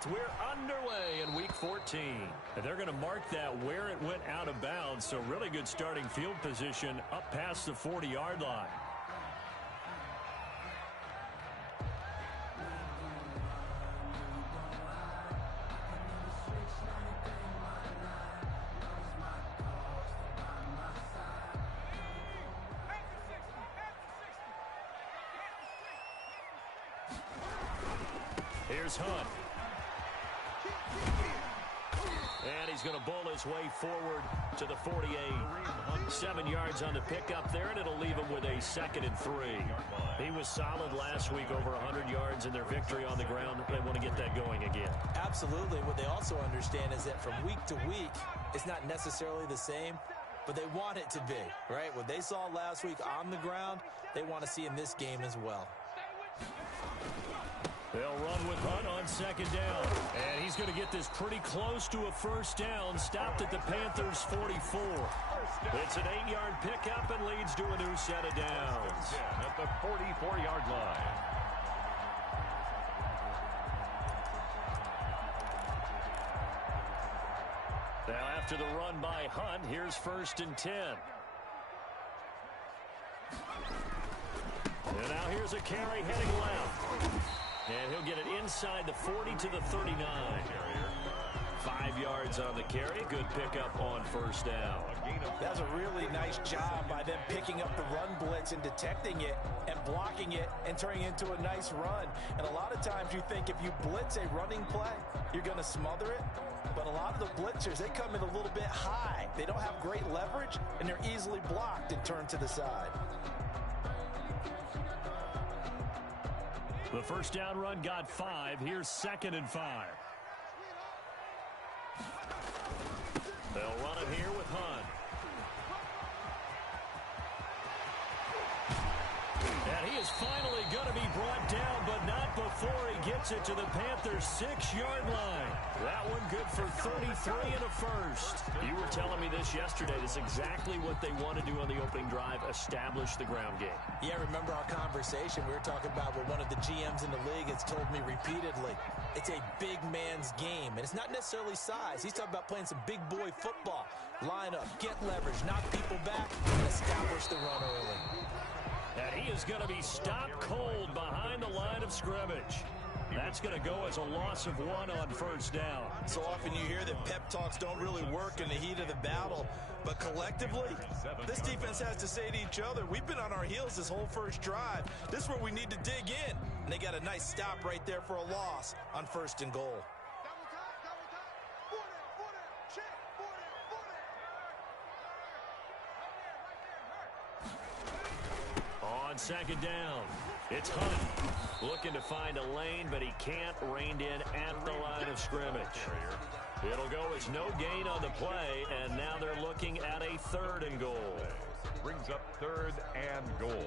correct. We're underway in Week 14. And they're going to mark that where it went out of bounds. So really good starting field position up past the 40-yard line. Here's Hunt. And he's going to bowl his way forward to the 48. 7 yards on the pickup there, and it'll leave him with a 2nd and 3. He was solid last week, over 100 yards in their victory on the ground. They want to get that going again. Absolutely. What they also understand is that from week to week, it's not necessarily the same, but they want it to be, right? What they saw last week on the ground, they want to see in this game as well. They'll run with Hunt on 2nd down. And he's going to get this pretty close to a 1st down. Stopped at the Panthers' 44. It's an 8-yard pickup and leads to a new set of downs. At the 44-yard line. Now after the run by Hunt, here's 1st and 10. And now here's a carry heading left. And he'll get it inside the 40 to the 39. 5 yards on the carry. Good pickup on 1st down. That's a really nice job by them picking up the run blitz and detecting it and blocking it and turning it into a nice run. And a lot of times you think if you blitz a running play, you're going to smother it. But a lot of the blitzers, they come in a little bit high. They don't have great leverage, and they're easily blocked and turned to the side. The 1st down run got 5. Here's 2nd and 5. They'll run it here with Hunt. And he is finally going to be brought down, but not before he gets it to the Panthers' 6-yard line. That one good for 33 and a 1st. You were telling me this yesterday. That's exactly what they want to do on the opening drive, establish the ground game. Yeah, remember our conversation. We were talking about what one of the GMs in the league has told me repeatedly. It's a big man's game, and it's not necessarily size. He's talking about playing some big boy football. Line up, get leverage, knock people back, and establish the run early. And he is going to be stopped cold behind the line of scrimmage. That's going to go as a loss of 1 on 1st down. So often you hear that pep talks don't really work in the heat of the battle. But collectively, this defense has to say to each other, we've been on our heels this whole 1st drive. This is where we need to dig in. And they got a nice stop right there for a loss on 1st and goal. On 2nd down, it's Hunt looking to find a lane, but he can't, reined in at the line of scrimmage. It'll go as no gain on the play, and now they're looking at a 3rd and goal. Brings up 3rd and goal.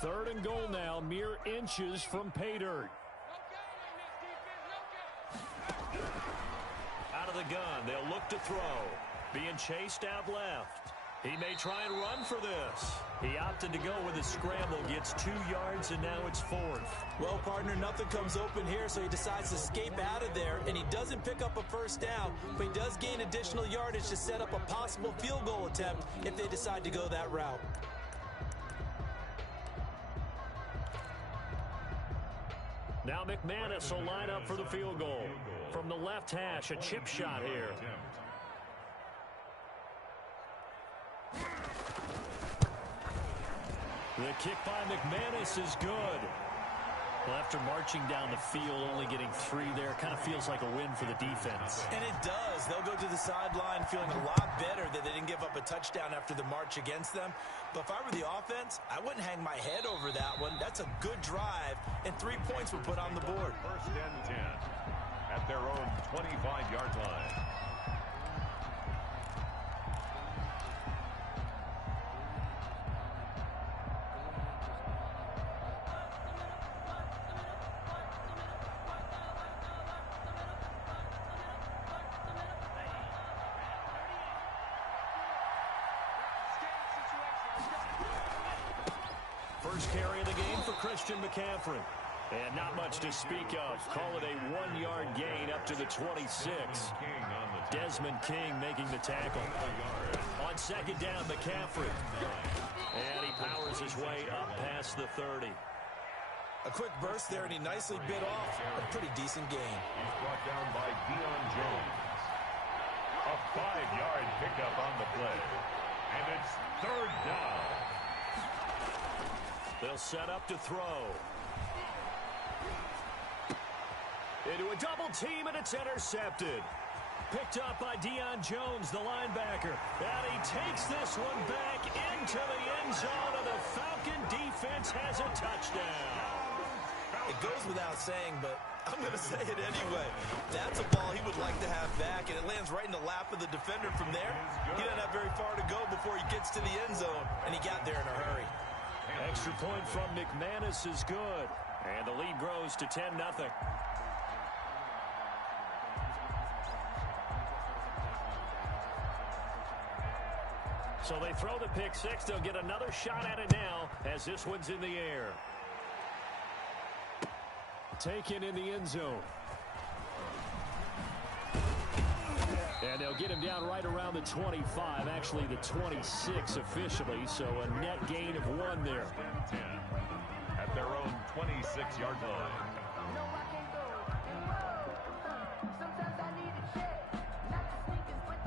3rd and goal now, mere inches from pay dirt. Out of the gun, they'll look to throw. Being chased out left. He may try and run for this. He opted to go with a scramble, gets 2 yards, and now it's 4th. Well, partner, nothing comes open here, so he decides to escape out of there, and he doesn't pick up a 1st down, but he does gain additional yardage to set up a possible field goal attempt if they decide to go that route. Now McManus will line up for the field goal. From the left hash, a chip shot here. The kick by McManus is good. Well, after marching down the field, only getting 3 there, kind of feels like a win for the defense. And it does. They'll go to the sideline feeling a lot better that they didn't give up a touchdown after the march against them. But if I were the offense, I wouldn't hang my head over that one. That's a good drive, and 3 points were put on the board. 1st and 10 at their own 25-yard line. First carry of the game for Christian McCaffrey. And not much to speak of. Call it a 1-yard gain up to the 26. Desmond King making the tackle. On second down, McCaffrey. And he powers his way up past the 30. A quick burst there, and he nicely bit off a pretty decent gain. He's brought down by Deion Jones. A 5-yard pickup on the play. And it's third down. They'll set up to throw. Into a double team, and it's intercepted. Picked up by Deion Jones, the linebacker. And he takes this one back into the end zone, and the Falcon defense has a touchdown. It goes without saying, but I'm going to say it anyway. That's a ball he would like to have back, and it lands right in the lap of the defender from there. He doesn't have very far to go before he gets to the end zone, and he got there in a hurry. Extra point from McManus is good, and the lead grows to 10-0. So they throw the pick six. They'll get another shot at it now as this one's in the air. Taken in the end zone. And they'll get him down right around the 25, actually the 26 officially, so a net gain of 1 there. 10 at their own 26-yard line.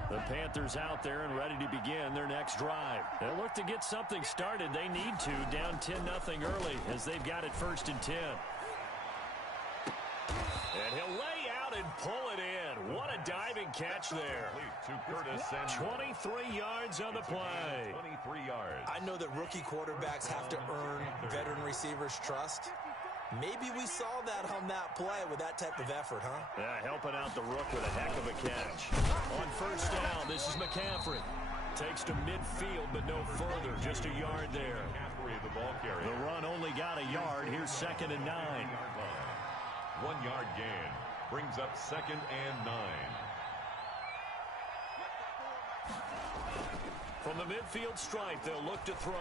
The Panthers out there and ready to begin their next drive. They'll look to get something started. They need to, down 10-0 early as they've got it 1st and 10. And he'll lay out and pull it in. What a diving catch there. 23 yards on the play. 23 yards. I know that rookie quarterbacks have to earn veteran receivers' trust. Maybe we saw that on that play with that type of effort, huh? Yeah, helping out the rook with a heck of a catch. On 1st down, this is McCaffrey. Takes to midfield, but no further. Just a yard there. The ball carrier. The run only got a yard. Here's 2nd and 9. 1-yard gain. Brings up 2nd and 9. From the midfield stripe, they'll look to throw.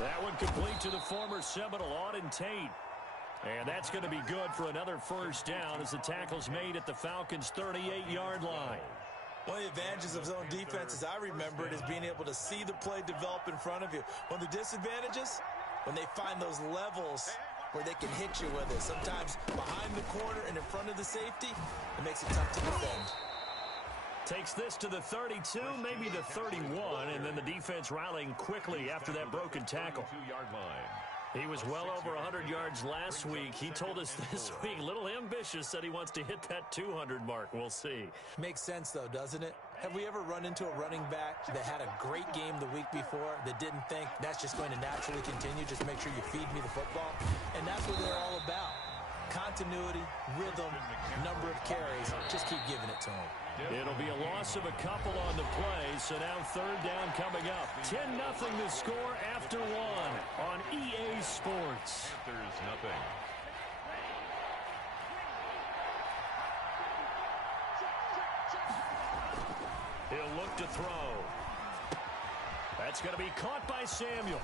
That one complete to the former Seminole, Auden Tate. And that's going to be good for another 1st down as the tackle's made at the Falcons' 38-yard line. One of the advantages of zone defense, as I remember it, is being able to see the play develop in front of you. One of the disadvantages, when they find those levels where they can hit you with it. Sometimes behind the corner and in front of the safety, it makes it tough to defend. Takes this to the 32, maybe the 31, and then the defense rallying quickly after that broken tackle. 2-yard line. He was well over 100 yards last week. He told us this week, a little ambitious, that he wants to hit that 200 mark. We'll see. Makes sense, though, doesn't it? Have we ever run into a running back that had a great game the week before that didn't think that's just going to naturally continue? Just make sure you feed me the football. And that's what they're all about. Continuity, rhythm, number of carries. Just keep giving it to them. It'll be a loss of a couple on the play, so now 3rd down coming up. 10-0 the score after 1 on EA Sports. There's nothing. He'll look to throw. That's going to be caught by Samuel.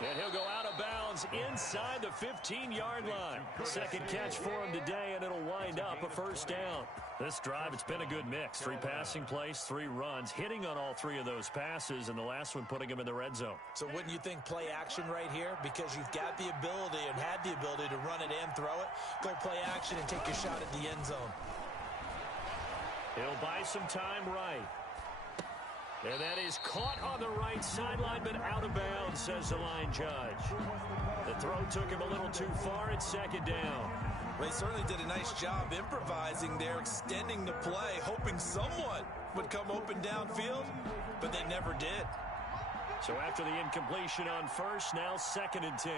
And he'll go out of bounds inside the 15-yard line. 2nd catch for him today, and it'll wind up a 1st down. This drive, it's been a good mix. 3 passing plays, 3 runs, hitting on all 3 of those passes, and the last one putting him in the red zone. So wouldn't you think play action right here? Because you've got the ability and had the ability to run it and throw it. Go play action and take your shot at the end zone. He'll buy some time right. And that is caught on the right sideline, but out of bounds, says the line judge. The throw took him a little too far. It's 2nd down. Well, they certainly did a nice job improvising there, extending the play, hoping someone would come open downfield, but they never did. So after the incompletion on 1st, now 2nd and 10.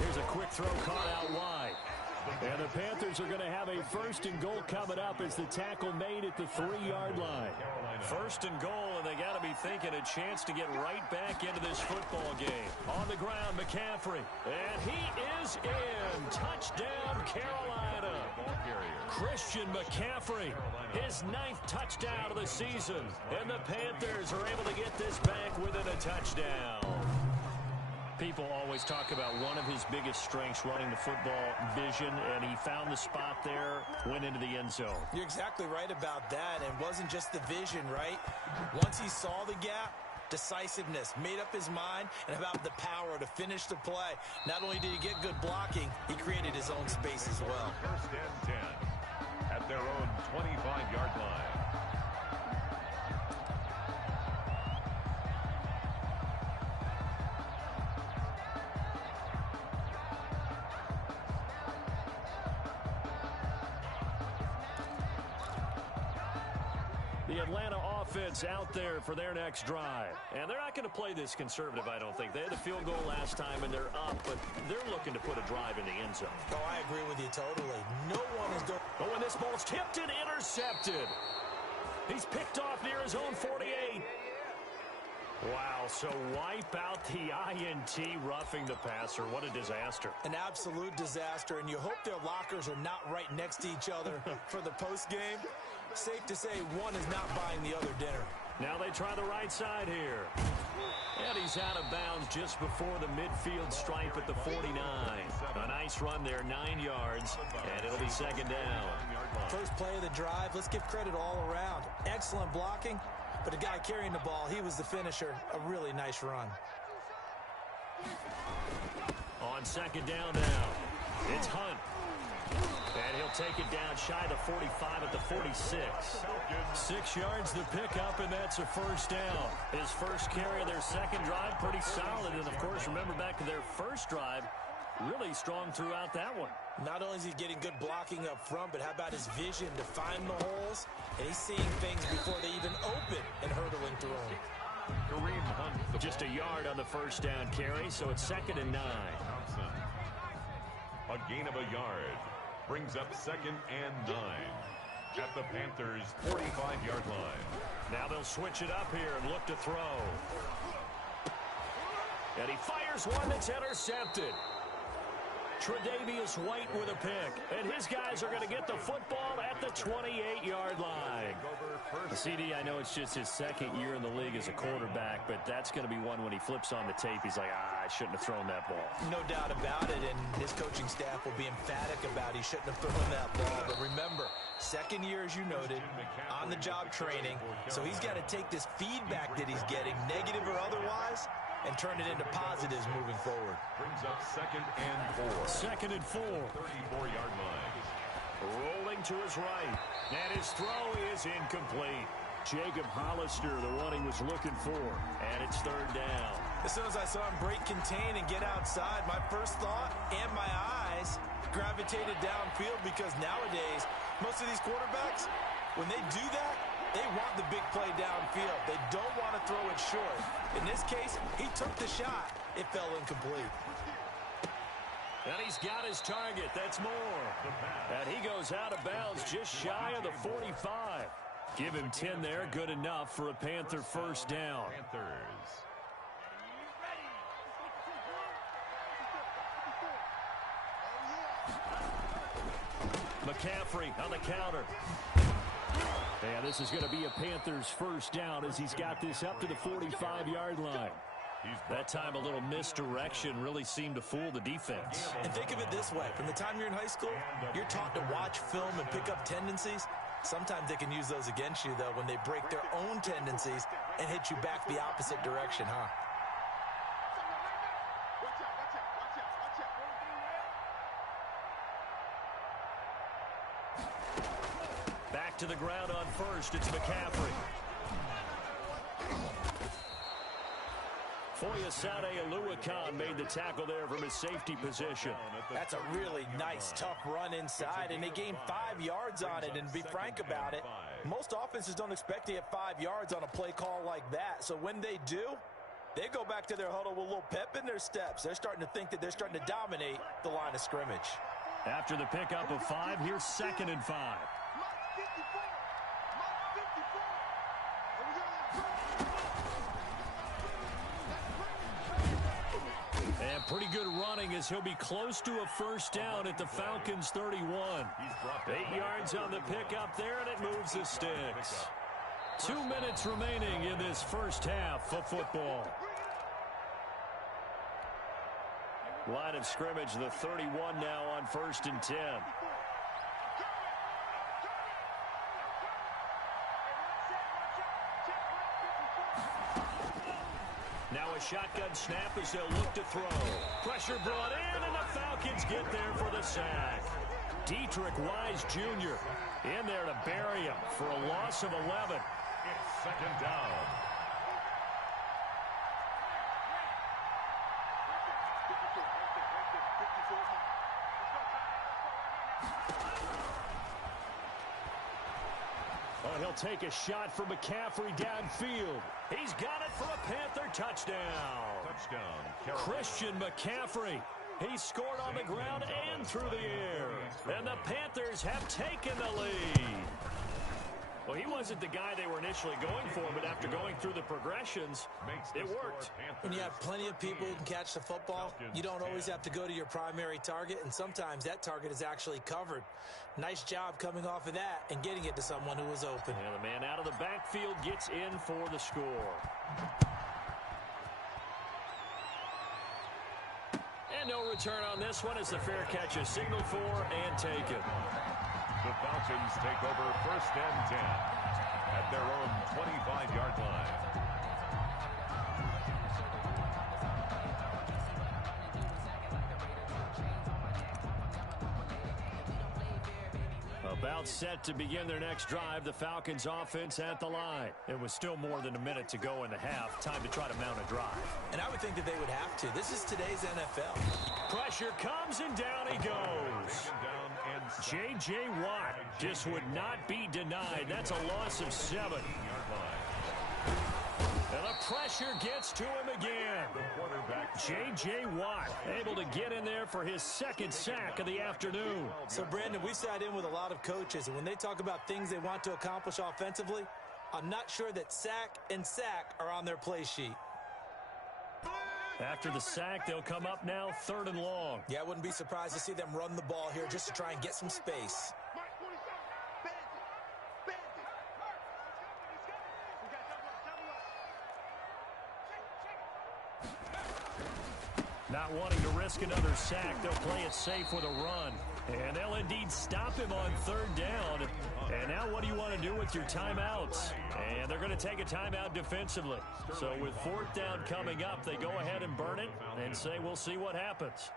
Here's a quick throw caught out wide. And the Panthers are going to have a 1st and goal coming up as the tackle made at the 3-yard line. 1st and goal, and they got to be thinking a chance to get right back into this football game. On the ground, McCaffrey. And he is in. Touchdown, Carolina. Christian McCaffrey, his 9th touchdown of the season. And the Panthers are able to get this back within a touchdown. People always talk about one of his biggest strengths, running the football, vision, and he found the spot there, went into the end zone. You're exactly right about that, and wasn't just the vision, right? Once he saw the gap, decisiveness, made up his mind, and about the power to finish the play. Not only did he get good blocking, he created his own space as well. First and 10 at their own 25-yard line. The Atlanta offense out there for their next drive. And they're not going to play this conservative, I don't think. They had a field goal last time, and they're up, but they're looking to put a drive in the end zone. Oh, I agree with you totally. No one is going... Oh, and this ball's tipped and intercepted. He's picked off near his own 48. Wow, so wipe out the INT, roughing the passer. What a disaster. An absolute disaster, and you hope their lockers are not right next to each other for the postgame. Safe to say one is not buying the other dinner. Now they try the right side here. And he's out of bounds just before the midfield stripe at the 49. A nice run there, 9 yards, and it'll be second down. First play of the drive, let's give credit all around. Excellent blocking, but the guy carrying the ball, he was the finisher. A really nice run. On second down now, it's Hunt. And he'll take it down shy of the 45 at the 46. 6 yards to pick up, and that's a first down. His first carry of their second drive, pretty solid. And, of course, remember back to their first drive, really strong throughout that one. Not only is he getting good blocking up front, but how about his vision to find the holes? And he's seeing things before they even open and hurdling through them. Kareem Hunt. Just a yard on the first down carry, so it's 2nd and 9. Thompson. A gain of a yard. Brings up 2nd and 9 at the Panthers' 45-yard line. Now they'll switch it up here and look to throw. And he fires one that's intercepted. Tre'Davious White with a pick. And his guys are going to get the football at the 28-yard line. The CD, I know it's just his 2nd year in the league as a quarterback, but that's going to be one when he flips on the tape. He's like, I shouldn't have thrown that ball. No doubt about it, and his coaching staff will be emphatic about he shouldn't have thrown that ball. But remember, 2nd year, as you noted, on-the-job training. So he's got to take this feedback that he's getting, negative or otherwise, and turn it into positives moving forward. Brings up 2nd and 4. 2nd and 4. 34-yard line. Rolling to his right. And his throw is incomplete. Jacob Hollister, the one he was looking for. And it's 3rd down. As soon as I saw him break contain and get outside, my first thought and my eyes gravitated downfield, because nowadays, most of these quarterbacks, when they do that, they want the big play downfield. They don't want to throw it short. In this case, he took the shot. It fell incomplete. And he's got his target. That's more. And he goes out of bounds just shy of the 45. Give him 10 there. Good enough for a Panther first down. Panthers. McCaffrey on the counter. And this is going to be a Panthers first down as he's got this up to the 45-yard line. That time a little misdirection really seemed to fool the defense. And think of it this way. From the time you're in high school, you're taught to watch film and pick up tendencies. Sometimes they can use those against you, though, when they break their own tendencies and hit you back the opposite direction, huh? Back to the ground on first. It's McCaffrey. Foyesade Aluakan made the tackle there from his safety position. That's a really nice, tough run inside, and they gained 5 yards on it. And to be frank about it, most offenses don't expect to get 5 yards on a play call like that. So when they do, they go back to their huddle with a little pep in their steps. They're starting to think that they're starting to dominate the line of scrimmage. After the pickup of 5, here's 2nd and 5. Pretty good running as he'll be close to a first down at the Falcons' 31. 8 yards on the pickup there, and it moves the sticks. 2 minutes remaining in this first half of football. Line of scrimmage, the 31 now on 1st and 10. Now a shotgun snap as they'll look to throw. Pressure brought in, and the Falcons get there for the sack. Dietrich Wise Jr. in there to bury him for a loss of 11. It's 2nd down. Oh, he'll take a shot from McCaffrey downfield. He's got it for a Panther touchdown. Touchdown. Christian McCaffrey. He scored on the ground and through the air. And the Panthers have taken the lead. Well, he wasn't the guy they were initially going for, but after going through the progressions, it worked. When you have plenty of people who can catch the football, you don't always have to go to your primary target, and sometimes that target is actually covered. Nice job coming off of that and getting it to someone who was open. And the man out of the backfield gets in for the score. And no return on this one as the fair catch is signaled for and taken. The Falcons take over 1st and 10 at their own 25-yard line. About set to begin their next drive, the Falcons offense at the line. It was still more than a minute to go in the half. Time to try to mount a drive. And I would think that they would have to. This is today's NFL. Pressure comes and down he goes. J.J. Watt just would not be denied. That's a loss of 7. And the pressure gets to him again. J.J. Watt able to get in there for his 2nd sack of the afternoon. So, Brandon, we've sat in with a lot of coaches, and when they talk about things they want to accomplish offensively, I'm not sure that sack and sack are on their play sheet. After the sack, they'll come up now 3rd and long. Yeah, I wouldn't be surprised to see them run the ball here just to try and get some space. Not wanting to risk another sack, they'll play it safe with a run. And they'll indeed stop him on 3rd down. And now what do you want to do with your timeouts? And they're going to take a timeout defensively. So with 4th down coming up, they go ahead and burn it and say we'll see what happens.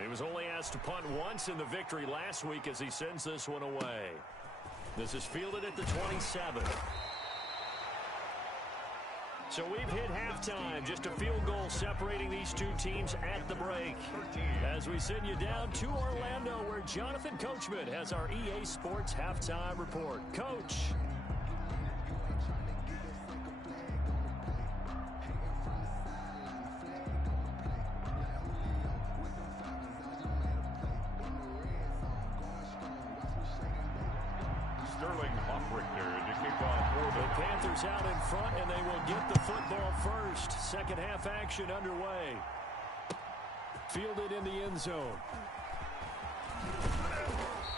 He was only asked to punt once in the victory last week as he sends this one away. This is fielded at the 27. So we've hit halftime, just a field goal separating these two teams at the break. As we send you down to Orlando, where Jonathan Coachman has our EA Sports Halftime Report. Coach. The Panthers out in front, and they will get the football first. 2nd half action underway. Fielded in the end zone.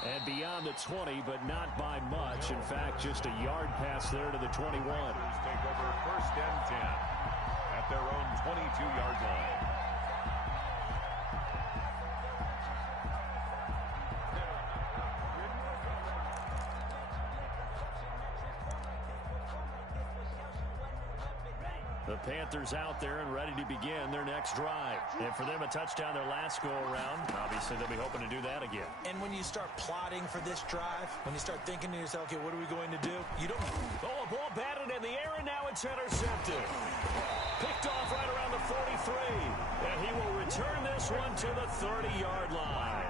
And beyond the 20, but not by much. In fact, just a yard pass there to the 21. Panthers take over 1st and 10 at their own 22-yard line. The Panthers out there and ready to begin their next drive. And for them, a touchdown their last go-around. Obviously, they'll be hoping to do that again. And when you start plotting for this drive, when you start thinking to yourself, okay, what are we going to do? You don't... Oh, a ball batted in the air, and now it's intercepted. Picked off right around the 43. And he will return this one to the 30-yard line.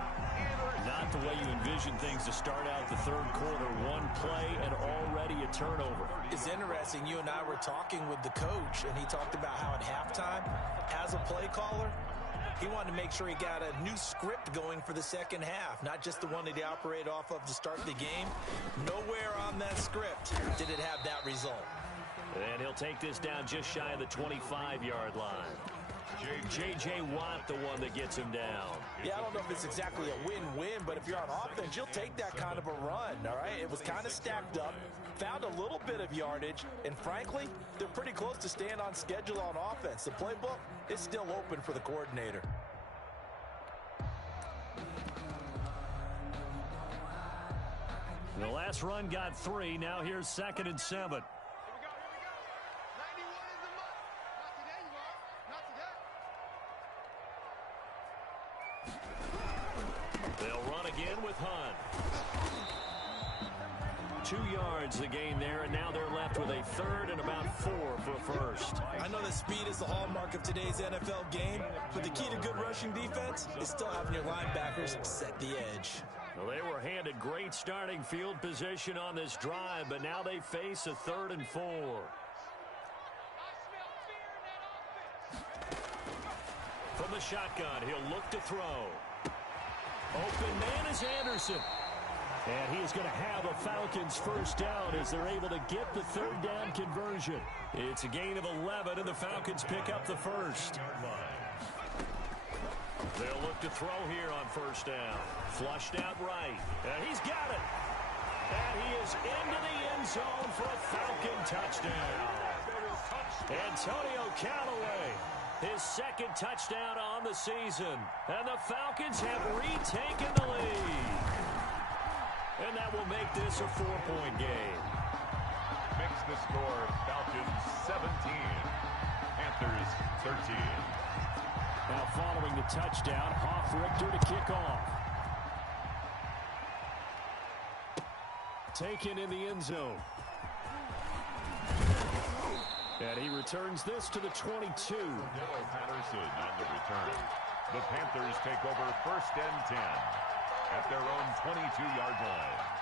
Not the way you envision things to start out the 3rd quarter. One play and already a turnover. It's interesting. You and I were talking with the coach, and he talked about how at halftime, as a play caller, he wanted to make sure he got a new script going for the 2nd half, not just the one that he operated off of to start the game. Nowhere on that script did it have that result. And he'll take this down just shy of the 25-yard line. J.J. Watt, the one that gets him down. Yeah, I don't know if it's exactly a win-win, but if you're on offense, you'll take that kind of a run, all right? It was kind of stacked up, found a little bit of yardage, and frankly, they're pretty close to staying on schedule on offense. The playbook is still open for the coordinator. The last run got 3. Now here's 2nd and 7. They'll run again with Hunt. 2 yards the gain there, and now they're left with a 3rd and about 4 for a first. I know that speed is the hallmark of today's NFL game, but the key to good rushing defense is still having your linebackers set the edge. Well, they were handed great starting field position on this drive, but now they face a 3rd and 4. From the shotgun, he'll look to throw. Open man is Anderson. And he is going to have a Falcons first down as they're able to get the 3rd down conversion. It's a gain of 11, and the Falcons pick up the first. They'll look to throw here on first down. Flushed out right. And he's got it. And he is into the end zone for a Falcon touchdown. Antonio Callaway, his 2nd touchdown on the season. And the Falcons have retaken the lead. And that will make this a 4-point game. Makes the score Falcons 17, Panthers 13. Now following the touchdown, Hoff-Richter to kick off. Taken in the end zone. And he returns this to the 22. Darrell Patterson on the return. The Panthers take over 1st and 10 at their own 22-yard line.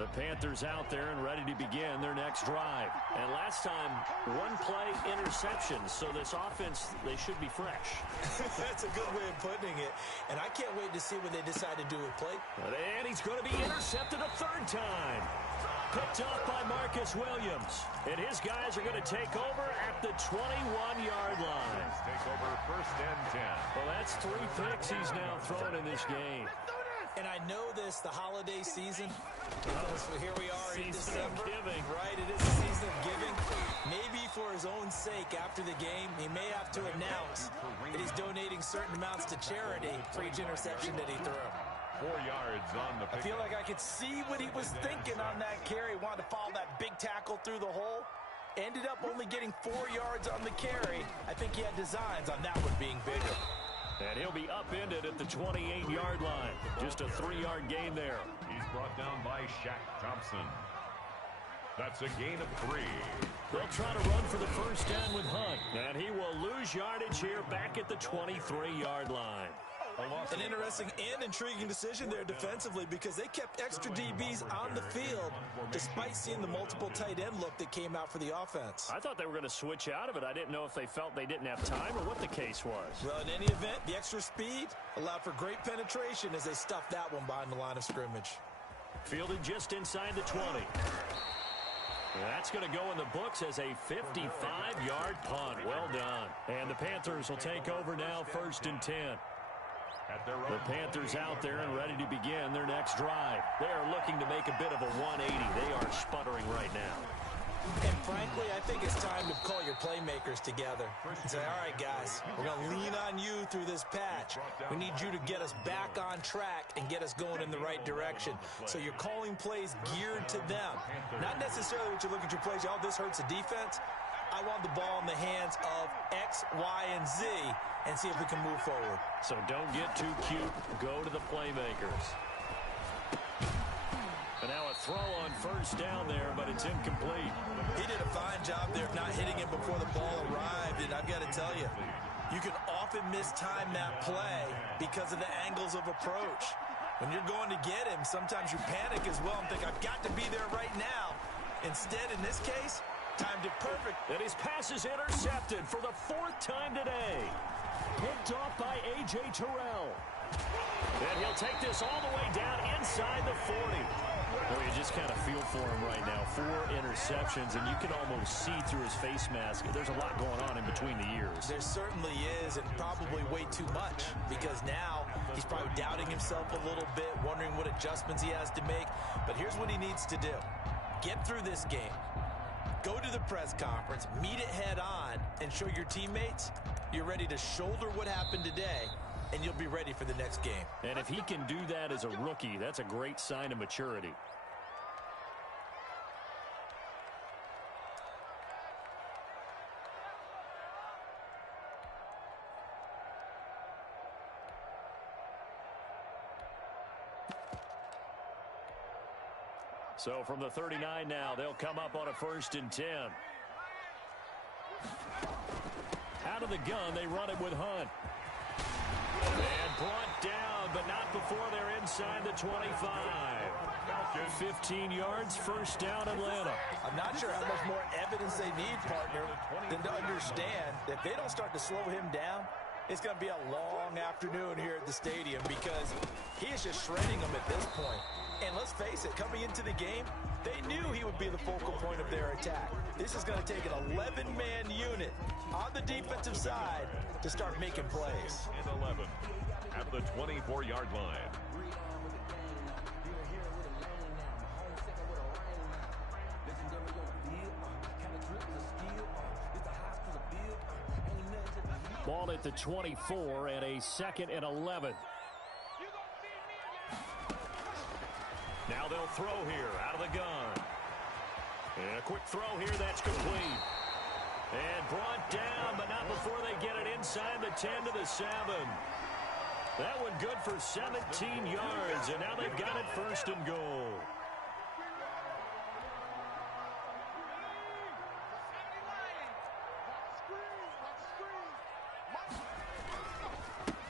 The Panthers out there and ready to begin their next drive. And last time, one play interception. So this offense, they should be fresh. That's a good way of putting it. And I can't wait to see what they decide to do with play. And he's going to be intercepted a third time. Picked off by Marcus Williams. And his guys are going to take over at the 21-yard line. Take over first and 10. Well, that's 3 picks he's now thrown in this game. And I know this, the holiday season. So here we are in December. Giving. Right, it is a season of giving. Maybe for his own sake after the game, he may have to announce that he's donating certain amounts to charity for each interception that he threw. 4 yards on the pick. I feel like I could see what he was thinking on that carry. Wanted to follow that big tackle through the hole. Ended up only getting 4 yards on the carry. I think he had designs on that one being bigger. And he'll be upended at the 28-yard line. Just a 3-yard gain there. He's brought down by Shaq Thompson. That's a gain of 3. They'll try to run for the first down with Hunt. And he will lose yardage here back at the 23-yard line. An interesting and intriguing decision there defensively because they kept extra DBs on the field despite seeing the multiple tight end look that came out for the offense. I thought they were going to switch out of it. I didn't know if they felt they didn't have time or what the case was. Well, in any event, the extra speed allowed for great penetration as they stuffed that one behind the line of scrimmage. Fielded just inside the 20. That's going to go in the books as a 55-yard punt. Well done. And the Panthers will take over now, first and 10. The Panthers out there and ready to begin their next drive. They are looking to make a bit of a 180. They are sputtering right now. And frankly, I think it's time to call your playmakers together and say, all right, guys, we're going to lean on you through this patch. We need you to get us back on track and get us going in the right direction. So you're calling plays geared to them. Not necessarily what you look at your plays, oh, this hurts the defense. I want the ball in the hands of X, Y, and Z and see if we can move forward. So don't get too cute. Go to the playmakers. And now a throw on first down there, but it's incomplete. He did a fine job there of not hitting him before the ball arrived, and I've got to tell you, you can often mistime that play because of the angles of approach. When you're going to get him, sometimes you panic as well and think, I've got to be there right now. Instead, in this case, timed it perfect. And his pass is intercepted for the 4th time today. Picked off by A.J. Terrell. And he'll take this all the way down inside the 40. Well, you just kind of feel for him right now. 4 interceptions, and you can almost see through his face mask. There's a lot going on in between the ears. There certainly is, and probably way too much, because now he's probably doubting himself a little bit, wondering what adjustments he has to make. But here's what he needs to do. Get through this game. Go to the press conference, meet it head on, and show your teammates you're ready to shoulder what happened today, and you'll be ready for the next game. And if he can do that as a rookie, that's a great sign of maturity. So from the 39 now, they'll come up on a 1st and 10. Out of the gun, they run it with Hunt. And brought down, but not before they're inside the 25. 15 yards, first down, Atlanta. I'm not sure how much more evidence they need, partner, than to understand that if they don't start to slow him down, it's going to be a long afternoon here at the stadium because he is just shredding them at this point. And let's face it, coming into the game, they knew he would be the focal point of their attack. This is going to take an 11-man unit on the defensive side to start making plays. And 11 at the 24-yard line. Ball at the 24 and a 2nd and 11. Now they'll throw here out of the gun. And a quick throw here, that's complete. And brought down, but not before they get it inside the 10 to the 7. That one good for 17 yards, and now they've got it 1st and goal.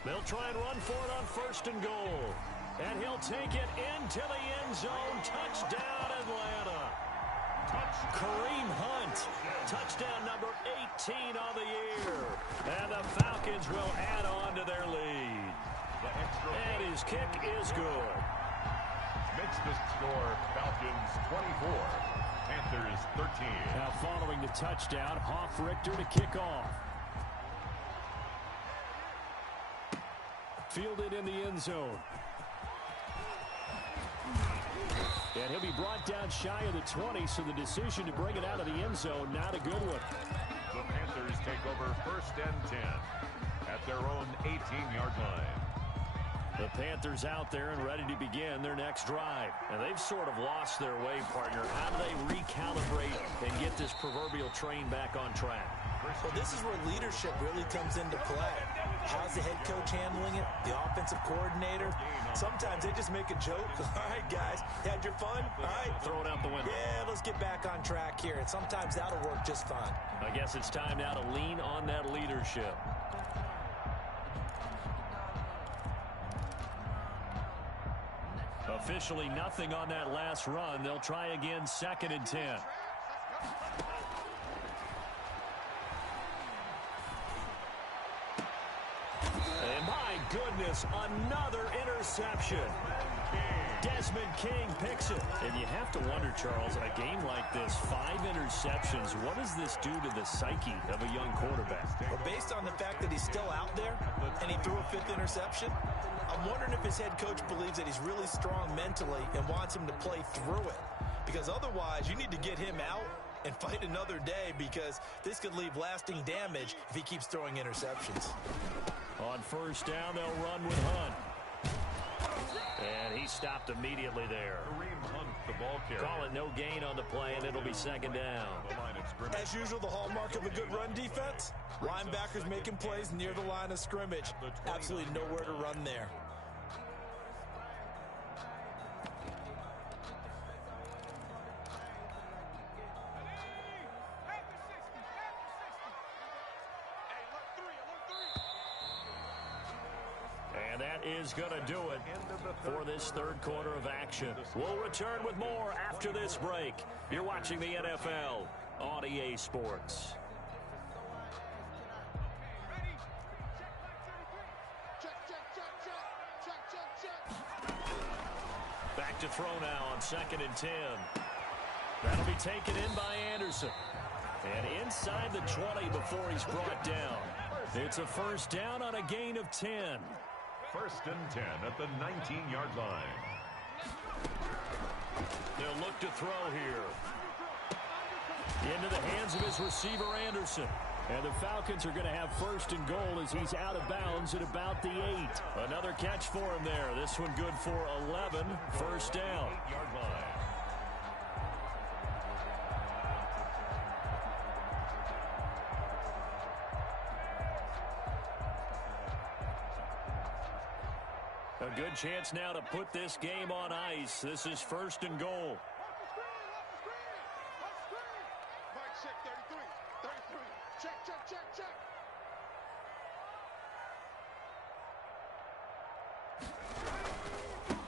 They'll try and run for it on 1st and goal. And he'll take it into the end zone. Touchdown, Atlanta. Kareem Hunt, touchdown number 18 on the year. And the Falcons will add on to their lead. And his kick is good. Makes the score Falcons 24, Panthers 13. Now following the touchdown, Hoff-Richter to kick off. Fielded in the end zone. And he'll be brought down shy of the 20, so the decision to bring it out of the end zone, not a good one. The Panthers take over 1st and 10 at their own 18-yard line. The Panthers out there and ready to begin their next drive. And they've sort of lost their way, partner. How do they recalibrate and get this proverbial train back on track? Well, this is where leadership really comes into play. How's the head coach handling it? The offensive coordinator? Sometimes they just make a joke. All right, guys, had your fun? All right. Throw it out the window. Yeah, let's get back on track here. And sometimes that'll work just fine. I guess it's time now to lean on that leadership. Officially nothing on that last run. They'll try again, 2nd and 10. And my goodness, another interception. Desmond King picks it. And you have to wonder, Charles, a game like this, 5 interceptions, what does this do to the psyche of a young quarterback? Well, based on the fact that he's still out there and he threw a 5th interception, I'm wondering if his head coach believes that he's really strong mentally and wants him to play through it. Because otherwise, you need to get him out and fight another day, because this could leave lasting damage if he keeps throwing interceptions. On 1st down, they'll run with Hunt. And he stopped immediately there. Kareem Hunt, the ball carrier. Call it no gain on the play, and it'll be 2nd down. As usual, the hallmark of a good run defense, linebackers making plays near the line of scrimmage. Absolutely nowhere to run there. And that is going to do it for this 3rd quarter of action. We'll return with more after this break. You're watching the NFL on EA Sports. Back to throw now on 2nd and 10. That'll be taken in by Anderson. And inside the 20 before he's brought down. It's a 1st down on a gain of 10. 1st and 10 at the 19-yard line. They'll look to throw here. Into the hands of his receiver, Anderson. And the Falcons are going to have 1st and goal as he's out of bounds at about the 8. Another catch for him there. This one good for 11. 1st down. 8-yard line. A good chance now to put this game on ice. This is 1st and goal.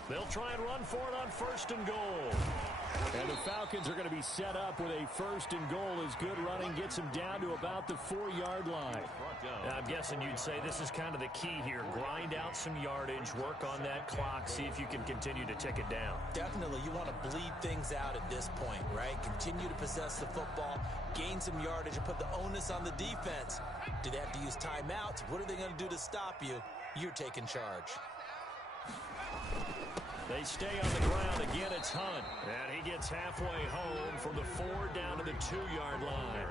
They'll try and run for it on 1st and goal. And the Falcons are going to be set up with a 1st and goal as good running gets them down to about the 4-yard line. Now, I'm guessing you'd say this is kind of the key here. Grind out some yardage, work on that clock, see if you can continue to tick it down. Definitely, you want to bleed things out at this point, right? Continue to possess the football, gain some yardage, and put the onus on the defense. Do they have to use timeouts? What are they going to do to stop you? You're taking charge. They stay on the ground. Again, it's Hunt. And he gets halfway home from the 4 down to the 2-yard line.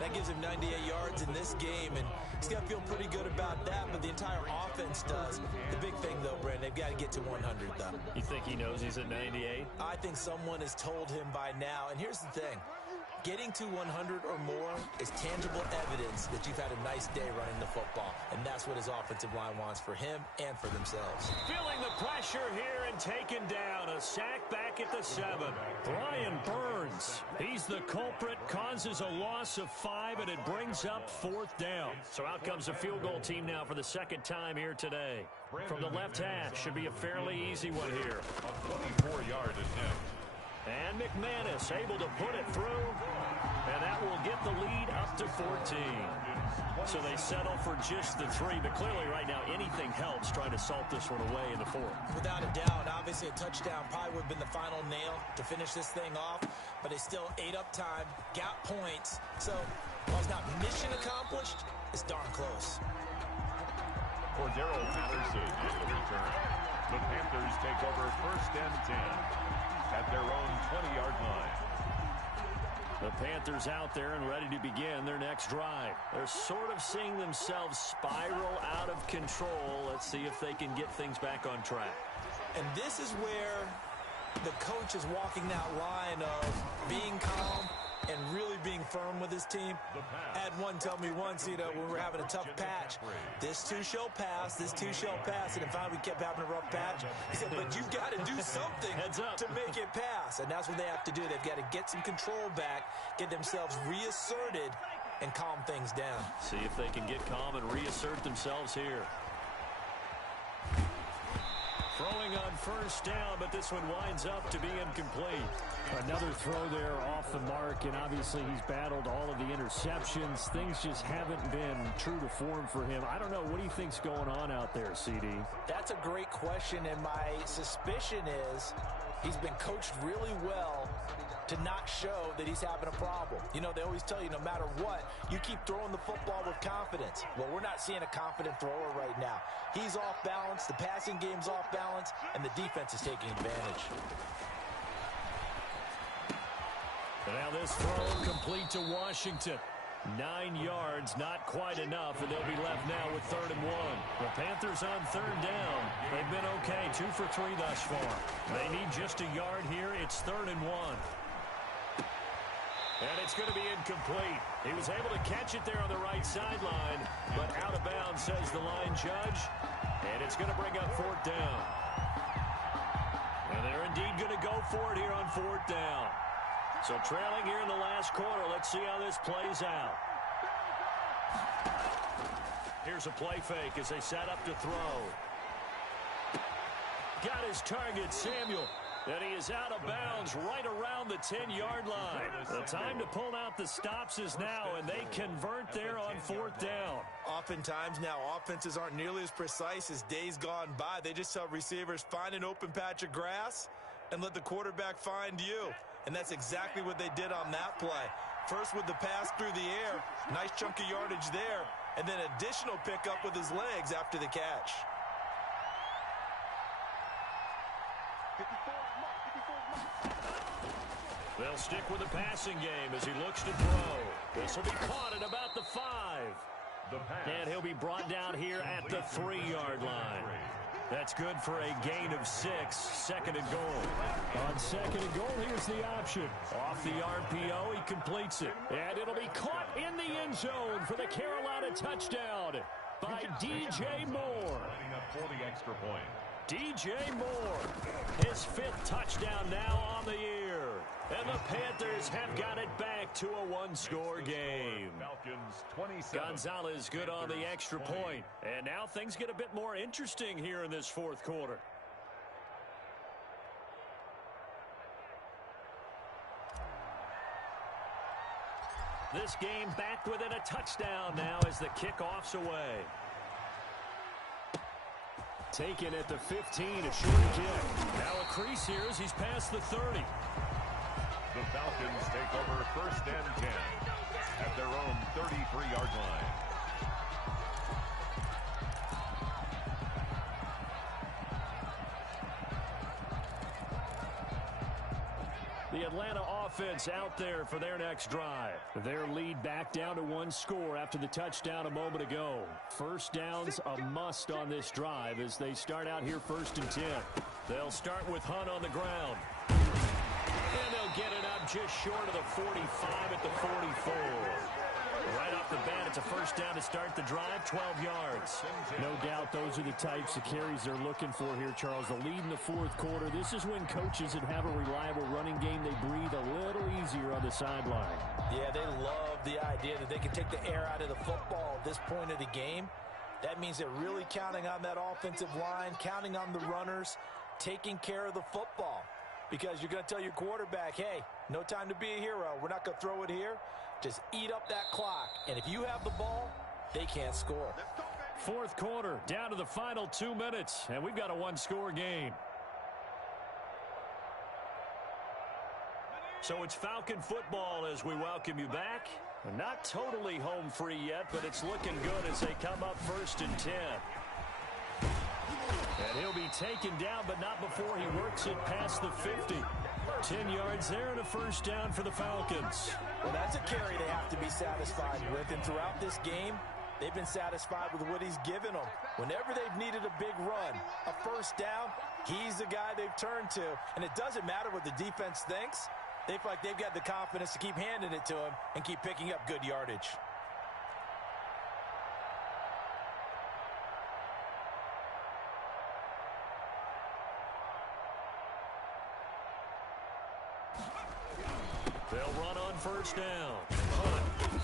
That gives him 98 yards in this game, and he's got to feel pretty good about that, but the entire offense does. The big thing, though, Brent, they've got to get to 100, though. You think he knows he's at 98? I think someone has told him by now. And here's the thing. Getting to 100 or more is tangible evidence that you've had a nice day running the football, and that's what his offensive line wants for him and for themselves. Feeling the pressure here and taken down. A sack back at the 7. Brian Burns, he's the culprit, causes a loss of 5, and it brings up 4th down. So out comes a field goal team now for the second time here today. From the left half, should be a fairly easy one here. A 24-yard attempt. And McManus able to put it through, and that will get the lead up to 14. So they settle for just the 3, but clearly right now anything helps trying to salt this one away in the 4th. Without a doubt, obviously a touchdown probably would have been the final nail to finish this thing off, but they still ate up time, got points. So while it's not mission accomplished, it's darn close. Cordero Patterson in the return. The Panthers take over 1st and 10 at their own 20-yard line. The Panthers out there and ready to begin their next drive. They're sort of seeing themselves spiral out of control. Let's see if they can get things back on track. And this is where the coach is walking that line of being calm and really being firm with his team. I had one tell me once, when we're having a tough patch, this too shall pass, this too shall pass. And finally we kept having a rough patch. He said, but you've got to do something to make it pass. And that's what they have to do. They've got to get some control back, get themselves reasserted, and calm things down. See if they can get calm and reassert themselves here. Throwing on 1st down, but this one winds up to be incomplete. Another throw there off the mark, and obviously he's battled all of the interceptions. Things just haven't been true to form for him. I don't know. What do you think's going on out there, CD? That's a great question, and my suspicion is he's been coached really well to not show that he's having a problem. They always tell you no matter what, you keep throwing the football with confidence. Well, we're not seeing a confident thrower right now. He's off balance, the passing game's off balance, and the defense is taking advantage. And now this throw complete to Washington. 9 yards, not quite enough, and they'll be left now with 3rd and 1. The Panthers on 3rd down. They've been okay, 2 for 3 thus far. They need just a yard here. It's 3rd and 1. And it's going to be incomplete. He was able to catch it there on the right sideline, but out of bounds, says the line judge. And it's going to bring up 4th down. And they're indeed going to go for it here on 4th down. So trailing here in the last quarter. Let's see how this plays out. Here's a play fake as they set up to throw. Got his target, Samuel. And he is out of bounds right around the 10-yard line. The time to pull out the stops is now, and they convert there on 4th down. Oftentimes now, offenses aren't nearly as precise as days gone by. They just tell receivers, find an open patch of grass and let the quarterback find you. And that's exactly what they did on that play. First with the pass through the air, nice chunk of yardage there, and then additional pickup with his legs after the catch. They'll stick with the passing game as he looks to throw. This will be caught at about the 5. And he'll be brought down here at the 3-yard line. That's good for a gain of 6, 2nd and goal. On 2nd and goal, here's the option. Off the RPO, he completes it. And it'll be caught in the end zone for the Carolina touchdown by DJ Moore. For the extra point. DJ Moore, his 5th touchdown now on the year. And the Panthers have got it back to a 1-score game. Falcons 27. Gonzalez good on the extra point. And now things get a bit more interesting here in this 4th quarter. This game back within a touchdown now as the kickoff's away. Taken at the 15, a short kick. Now a crease here as he's past the 30. The Falcons take over 1st and 10 at their own 33-yard line. The Atlanta offense out there for their next drive. Their lead back down to 1 score after the touchdown a moment ago. 1st down's a must on this drive as they start out here 1st and 10. They'll start with Hunt on the ground. And they'll get it up just short of the 45 at the 44. Right off the bat, it's a first down to start the drive, 12 yards. No doubt those are the types of carries they're looking for here, Charles. The lead in the fourth quarter. This is when coaches that have a reliable running game, they breathe a little easier on the sideline. Yeah, they love the idea that they can take the air out of the football at this point of the game. That means they're really counting on that offensive line, counting on the runners, taking care of the football. Because you're going to tell your quarterback, hey, no time to be a hero. We're not going to throw it here. Just eat up that clock. And if you have the ball, they can't score. Fourth quarter, down to the final 2 minutes, and we've got a one-score game. So it's Falcon football as we welcome you back. We're not totally home free yet, but it's looking good as they come up 1st and 10. And he'll be taken down, but not before he works it past the 50. 10 yards there and a first down for the Falcons. Well, that's a carry they have to be satisfied with. And throughout this game, they've been satisfied with what he's given them. Whenever they've needed a big run, a first down, he's the guy they've turned to. And it doesn't matter what the defense thinks. They feel like they've got the confidence to keep handing it to him and keep picking up good yardage. They'll run on first down. Hunt.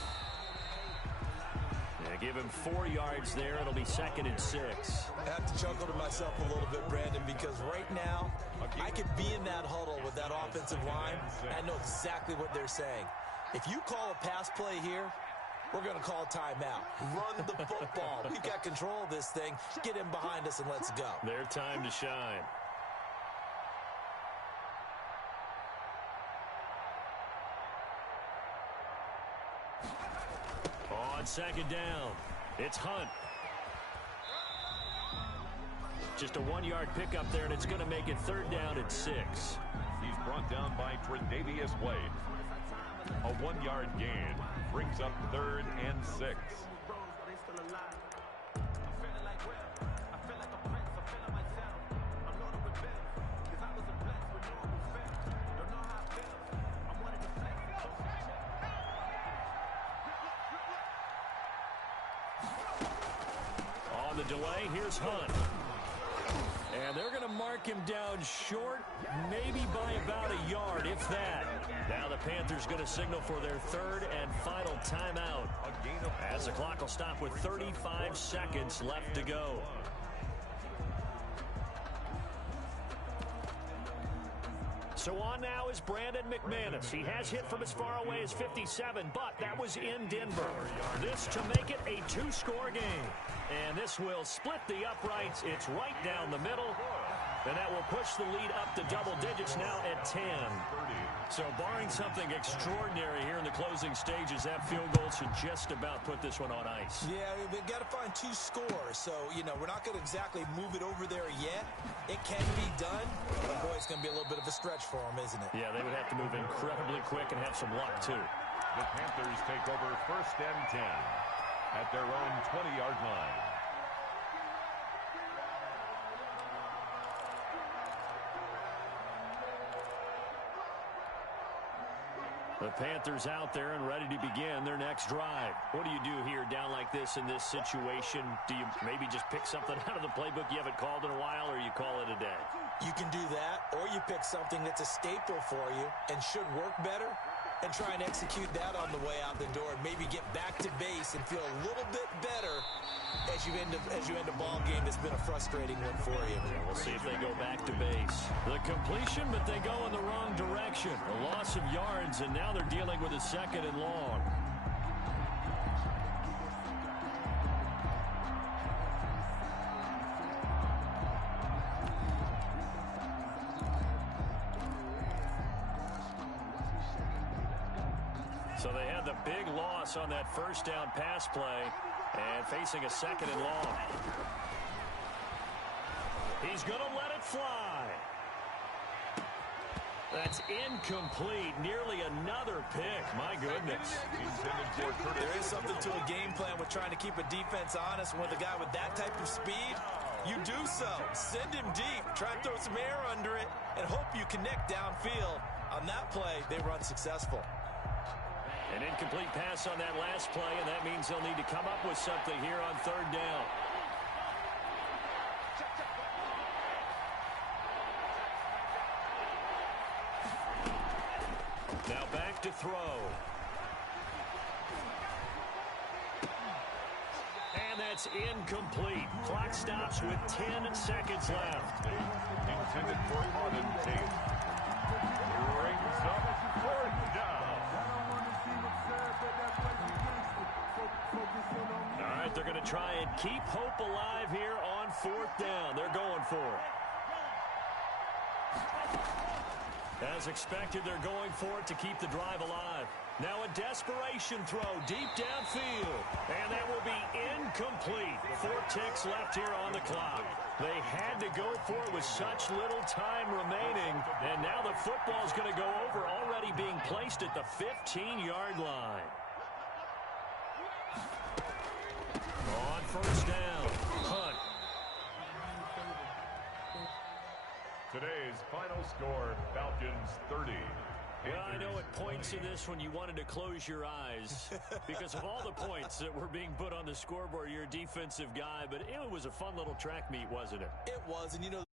Yeah, give him 4 yards there. It'll be 2nd and 6. I have to chuckle to myself a little bit, Brandon, because right now, I could be in that huddle with that offensive line. I know exactly what they're saying. If you call a pass play here, we're going to call timeout. Run the football. We've got control of this thing. Get him behind us and let's go. Their time to shine. On 2nd down, it's Hunt. Just a 1-yard pickup there, and it's going to make it 3rd down at 6. He's brought down by Tre'Davious White. A 1-yard gain brings up 3rd and 6. On the delay, here's Hunt. And they're going to mark him down short, maybe by about a yard, if that. Now the Panthers going to signal for their 3rd and final timeout, as the clock will stop with 35 seconds left to go. So on now is Brandon McManus. He has hit from as far away as 57, but that was in Denver. This to make it a 2-score game. And this will split the uprights. It's right down the middle. And that will push the lead up to double digits now at 10. So barring something extraordinary here in the closing stages, that field goal should just about put this one on ice. Yeah, they've got to find 2 scores. So, you know, we're not going to exactly move it over there yet. It can be done. But, boy, it's going to be a little bit of a stretch for them, isn't it? Yeah, they would have to move incredibly quick and have some luck, too. The Panthers take over 1st and 10 at their own 20-yard line. The Panthers out there and ready to begin their next drive. What do you do here down like this in this situation? Do you maybe just pick something out of the playbook you haven't called in a while, or you call it a day? You can do that, or you pick something that's a staple for you and should work better and try and execute that on the way out the door and maybe get back to base and feel a little bit better as you end a ball game that's been a frustrating one for you. Yeah, we'll see if they go back to base. The completion, but they go in the wrong direction. A loss of yards, and now they're dealing with a 2nd and long. So they had the big loss on that first down pass play and facing a 2nd and long. He's going to let it fly. That's incomplete. Nearly another pick. My goodness. There is something to a game plan with trying to keep a defense honest. With a guy with that type of speed, you do so. Send him deep. Try and throw some air under it and hope you connect downfield. On that play, they were unsuccessful. An incomplete pass on that last play, and that means they'll need to come up with something here on third down. Now back to throw. And that's incomplete. Clock stops with 10 seconds left. Intended for Auden Tate. Brings up fourth down. All right, they're going to try and keep hope alive here on fourth down. They're going for it. As expected, they're going for it to keep the drive alive. Now a desperation throw deep downfield. And that will be incomplete. 4 ticks left here on the clock. They had to go for it with such little time remaining. And now the football's going to go over, already being placed at the 15-yard line. On first down, Hunt. Today's final score, Falcons 30. Well, I know at points in this when you wanted to close your eyes because of all the points that were being put on the scoreboard. You're a defensive guy, but it was a fun little track meet, wasn't it? It was, and you know,